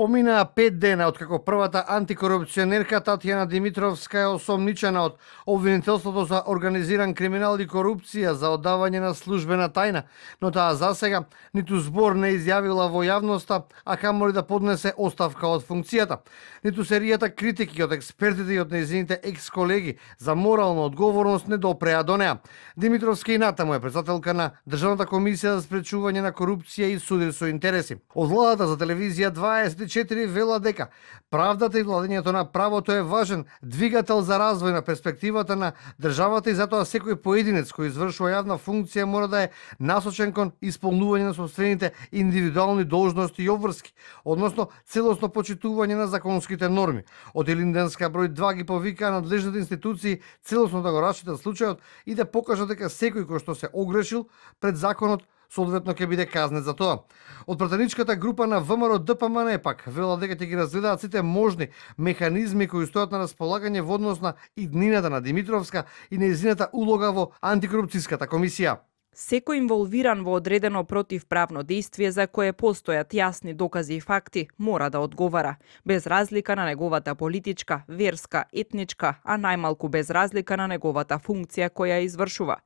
Поминаа 5 дена откако првата антикорупционерка Татјана Димитровска е осомничена од обвинителството за организиран криминал и корупција за оддавање на службена тајна, но таа засега ниту збор не изјавила во јавноста, а камоли да поднесе оставка од функцијата. Ниту серијата критики од експертите и од нејзините екс-колеги за морална одговорност не допреа до неа. Димитровска и натаму е председателка на Државната комисија за спречување на корупција и судир со интереси. Од владата за телевизија 24 вела дека правдата и владењето на правото е важен двигател за развој на перспективата на државата и затоа секој поединец кој извршува јавна функција мора да е насочен кон исполнување на сопствените индивидуални должности и обврски, односно целосно почитување на законските норми. Од Илинденска број 2 ги повика надлежните институции целосно да го расчитат случајот и да покажат дека секој кој што се огрешил пред законот соодветно ќе биде казнет за тоа. Од пратеничката група на ВМРО ДПМН пак вела дека ќе ги разгледаат сите можни механизми кои стојат на располагање во однос на иднината на Димитровска и нејзината улога во антикорупцијската комисија. Секој инволвиран во одредено противправно действие за кое постојат јасни докази и факти мора да одговара, без разлика на неговата политичка, верска, етничка, а најмалку без разлика на неговата функција која извршува.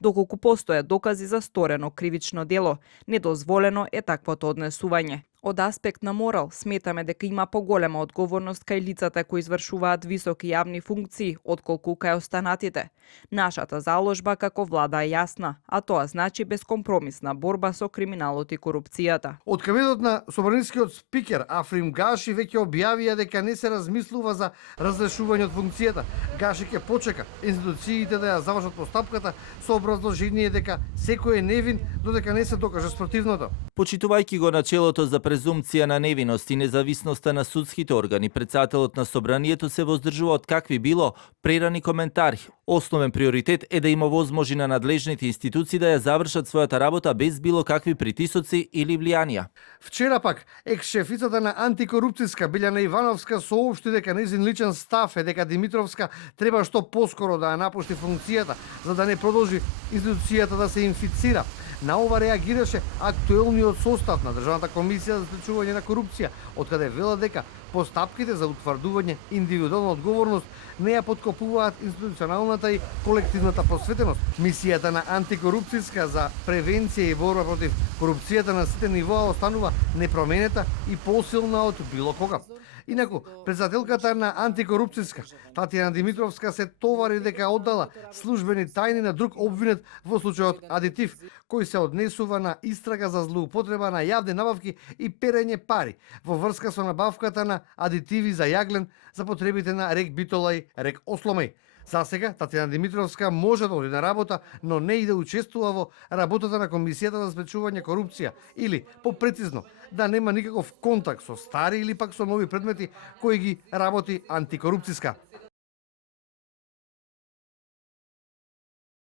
Доколку постојат докази за сторено кривично дело, недозволено е таквото однесување. Од аспект на морал, сметаме дека има поголема одговорност кај лицата кои извршуваат високи јавни функции, отколку кај останатите. Нашата заложба како влада е јасна, а тоа значи безкомпромисна борба со криминалот и корупцијата. Од кабинетот на собранискиот спикер Африм Гаши веќе објавија дека не се размислува за разрешување од функцијата. Гаши ќе почека институциите да ја завршат постапката со образложение дека секој е невин додека не се докаже спротивното. Почитувајќи го начелото за презумпција на невиност и независноста на судските органи, председателот на собранието се воздржува од какви било прерани коментари. Основен приоритет е да има возможи на надлежните институции да ја завршат својата работа без било какви притисоци или влијанија. Вчера пак екс-шефицата на антикорупцијска Билјана Ивановска соопшти дека нејзин личен став е дека Димитровска треба што поскоро да ја напушти функцијата, за да не продолжи институцијата да се инфицира. На ова реагираше актуелниот состав на Државната комисија за спречување на корупција, откаде вела дека постапките за утврдување индивидуална одговорност не ја подкопуваат институционалната и колективната посветеност. Мисијата на антикорупцијска за превенција и борба против корупцијата на сите нивоа останува непроменита и посилна од било кога. Инаку, председателката на антикорупцијска Татјана Димитровска се товари дека оддала службени тајни на друг обвинет во случајот Адитив, кој се однесува на истрага за злоупотреба на јавни набавки и перење пари во врска со набавката на адитиви за јаглен за потребите на рек Битола и рек Осломеј. За сега, Татјана Димитровска може да оди на работа, но не и да учествува во работата на Комисијата за спречување корупција или, попрецизно, да нема никаков контакт со стари или пак со нови предмети кои ги работи антикорупцијска.